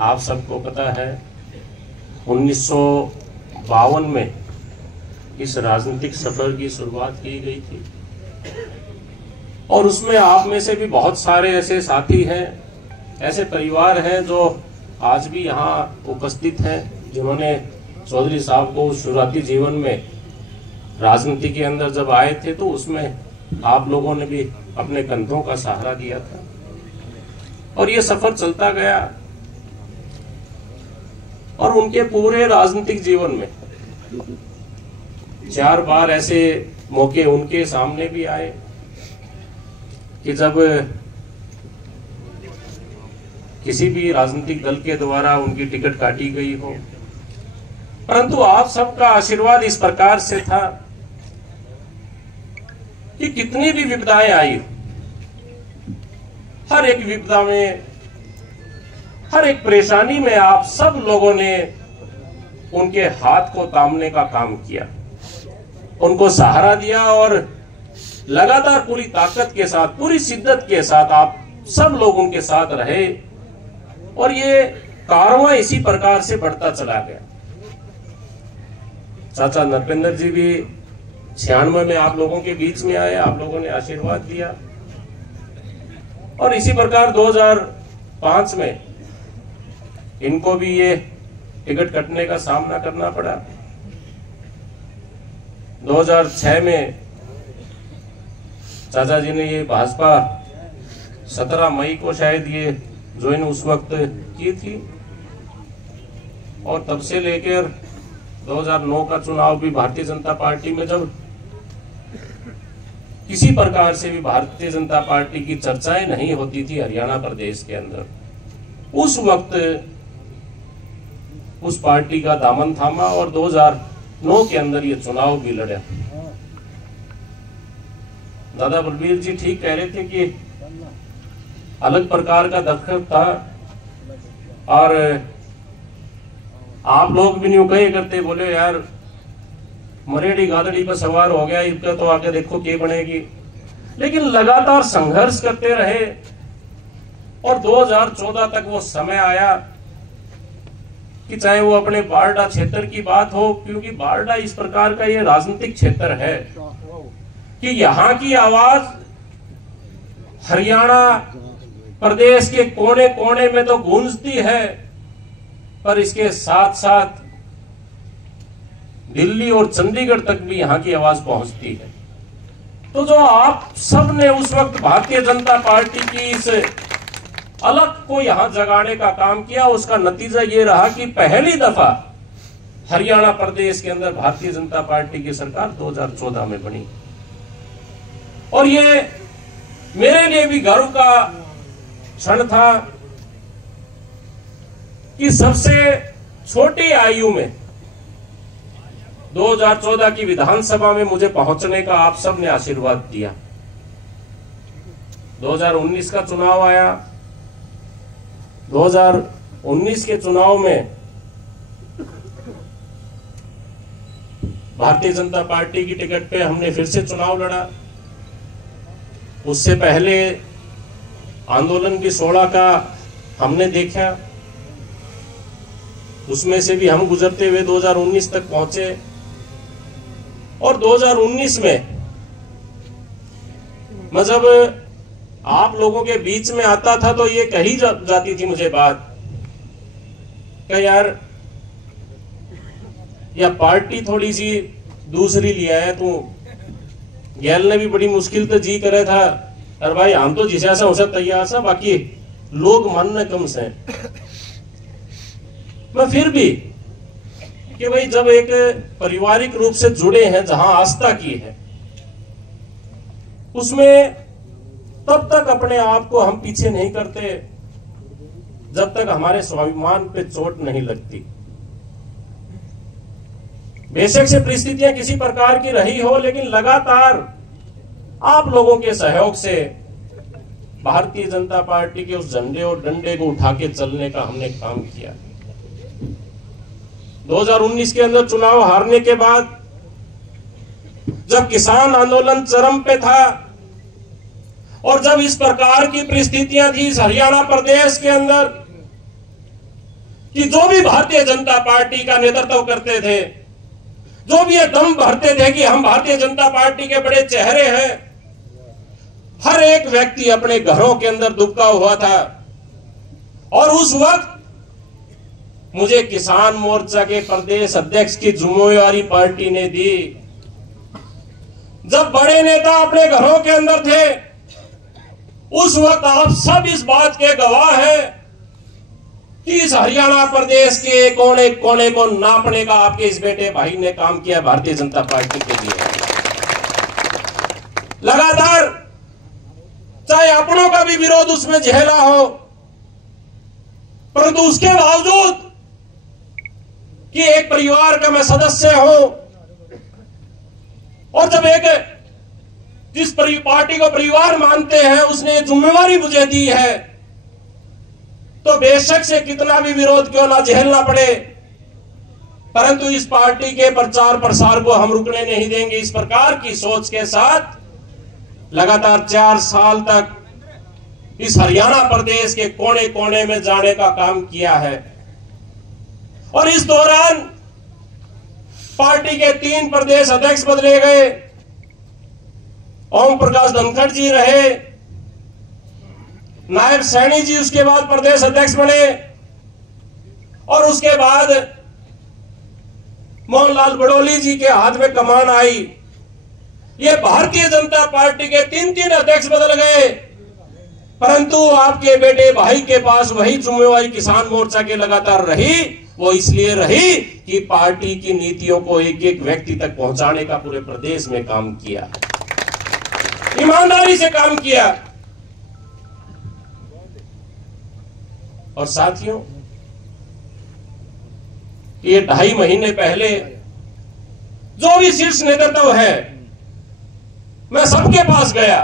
आप सबको पता है 1952 में इस राजनीतिक सफर की शुरुआत की गई थी और उसमें आप में से भी बहुत सारे ऐसे साथी हैं, ऐसे परिवार हैं जो आज भी यहाँ उपस्थित हैं, जिन्होंने चौधरी साहब को शुरुआती जीवन में राजनीति के अंदर जब आए थे तो उसमें आप लोगों ने भी अपने कंधों का सहारा दिया था और ये सफर चलता गया। और उनके पूरे राजनीतिक जीवन में 4 बार ऐसे मौके उनके सामने भी आए कि जब किसी भी राजनीतिक दल के द्वारा उनकी टिकट काटी गई हो, परंतु आप सबका आशीर्वाद इस प्रकार से था कि कितनी भी विपदाएं आई, हर एक विपदा में, हर एक परेशानी में आप सब लोगों ने उनके हाथ को थामने का काम किया, उनको सहारा दिया और लगातार पूरी ताकत के साथ, पूरी शिद्दत के साथ आप सब लोग उनके साथ रहे और ये कारवां इसी प्रकार से बढ़ता चला गया। चाचा नरपेंद्र जी भी 96 में आप लोगों के बीच में आए, आप लोगों ने आशीर्वाद दिया और इसी प्रकार 2005 में इनको भी ये टिकट कटने का सामना करना पड़ा। 2006 में चाचा जी ने ये भाजपा 17 मई को शायद ये ज्वाइन उस वक्त की थी और तब से लेकर 2009 का चुनाव भी भारतीय जनता पार्टी में जब किसी प्रकार से भी भारतीय जनता पार्टी की चर्चाएं नहीं होती थी हरियाणा प्रदेश के अंदर, उस वक्त उस पार्टी का दामन थामा और 2009 के अंदर ये चुनाव भी लड़े। दादा बलबीर जी ठीक कह रहे थे कि अलग प्रकार का दखल था और आप लोग भी न्यू कहे करते, बोले यार मरेड़ी गादड़ी पर सवार हो गया, इसका तो आगे देखो क्या बनेगी। लेकिन लगातार संघर्ष करते रहे और 2014 तक वो समय आया कि चाहे वो अपने बारडा क्षेत्र की बात हो, क्योंकि बारडा इस प्रकार का ये राजनीतिक क्षेत्र है कि यहाँ की आवाज हरियाणा प्रदेश के कोने कोने में तो गूंजती है, पर इसके साथ साथ दिल्ली और चंडीगढ़ तक भी यहाँ की आवाज पहुंचती है। तो जो आप सब ने उस वक्त भारतीय जनता पार्टी की इस अलग को यहां जगाने का काम किया, उसका नतीजा ये रहा कि पहली दफा हरियाणा प्रदेश के अंदर भारतीय जनता पार्टी की सरकार 2014 में बनी और ये मेरे लिए भी गर्व का क्षण था कि सबसे छोटी आयु में 2014 की विधानसभा में मुझे पहुंचने का आप सब ने आशीर्वाद दिया। 2019 का चुनाव आया, 2019 के चुनाव में भारतीय जनता पार्टी की टिकट पे हमने फिर से चुनाव लड़ा। उससे पहले आंदोलन की 16 का हमने देखा, उसमें से भी हम गुजरते हुए 2019 तक पहुंचे और 2019 में मैं जब आप लोगों के बीच में आता था तो ये कही जाती थी मुझे बात कि यार या पार्टी थोड़ी सी दूसरी लिया है, तू गैल ने भी बड़ी मुश्किल तो जी करे था, अरे भाई हम तो जिसे ऐसा हो सकता तैयार सा, बाकी लोग मानने कम से। मैं फिर भी कि भाई जब एक पारिवारिक रूप से जुड़े हैं, जहां आस्था की है, उसमें तब तक अपने आप को हम पीछे नहीं करते जब तक हमारे स्वाभिमान पे चोट नहीं लगती। बेशक से परिस्थितियां किसी प्रकार की रही हो, लेकिन लगातार आप लोगों के सहयोग से भारतीय जनता पार्टी के उस झंडे और डंडे को उठा के चलने का हमने काम किया। 2019 के अंदर चुनाव हारने के बाद जब किसान आंदोलन चरम पे था और जब इस प्रकार की परिस्थितियां थी इस हरियाणा प्रदेश के अंदर, कि जो भी भारतीय जनता पार्टी का नेतृत्व करते थे, जो भी ये दम भरते थे कि हम भारतीय जनता पार्टी के बड़े चेहरे हैं, हर एक व्यक्ति अपने घरों के अंदर दुबका हुआ था। और उस वक्त मुझे किसान मोर्चा के प्रदेश अध्यक्ष की जिम्मेवारी पार्टी ने दी। जब बड़े नेता अपने घरों के अंदर थे, उस वक्त आप सब इस बात के गवाह हैं कि इस हरियाणा प्रदेश के कोने कोने को नापने का आपके इस बेटे भाई ने काम किया भारतीय जनता पार्टी के लिए। लगातार चाहे अपनों का भी विरोध उसमें झेला हो, परंतु उसके बावजूद कि एक परिवार का मैं सदस्य हूं, और जब एक जिस पार्टी को परिवार मानते हैं उसने जिम्मेवारी मुझे दी है, तो बेशक से कितना भी विरोध क्यों ना झेलना पड़े, परंतु इस पार्टी के प्रचार प्रसार को हम रुकने नहीं देंगे। इस प्रकार की सोच के साथ लगातार 4 साल तक इस हरियाणा प्रदेश के कोने कोने में जाने का काम किया है। और इस दौरान पार्टी के 3 प्रदेश अध्यक्ष बदले गए। ओम प्रकाश धनखड़ जी रहे, नायब सैनी जी उसके बाद प्रदेश अध्यक्ष बने, और उसके बाद मोहनलाल बड़ोली जी के हाथ में कमान आई। ये भारतीय जनता पार्टी के 3 अध्यक्ष बदल गए, परंतु आपके बेटे भाई के पास वही जिम्मेवारी किसान मोर्चा के लगातार रही। वो इसलिए रही कि पार्टी की नीतियों को एक एक व्यक्ति तक पहुंचाने का पूरे प्रदेश में काम किया, ईमानदारी से काम किया। और साथियों, ये 2.5 महीने पहले जो भी शीर्ष नेतृत्व है, मैं सबके पास गया।